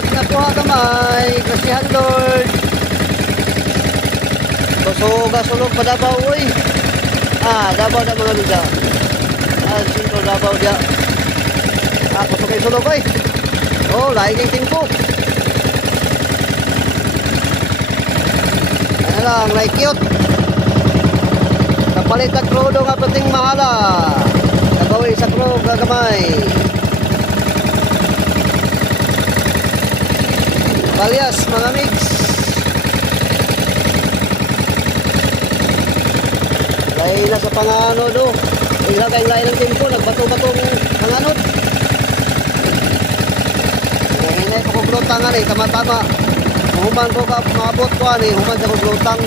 salamat nga po ha kamay. Kasihan Lord. Suga sulog pa Davao uy. Davao na mga luda. Sinto Davao dia. Ako kayo sulog uy. Oh, lahi kay timpo. Ano lang, like cute. Kapalit na krudo nga pating mahala. Nagawi sa krog gagamay. Balyas mga mix. Lahi na sa pangano do. Ilagay lahi ng timpo. Nagbato-batong panganod. Hinay ko kuglutang ani. Tama-tama. Human ko ka maabot ko ani. Human sa kuglutang.